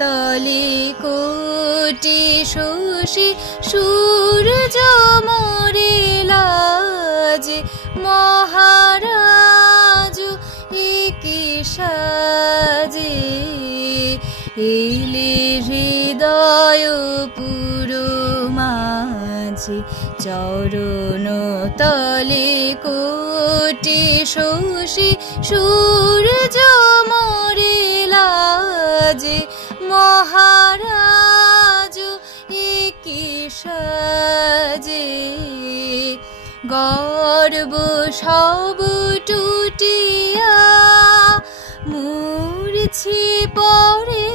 তলে কোটি শশী সূর্য মরিলা যে মহারাজ একি সাজে এলে হৃদয় পুরো মাঝে চরণ তলে কোটি শশী সূর্য মরিলা যে মহারাজ একি সাজে গর্ব সব টুটিয়া মূর্ছি পড়ে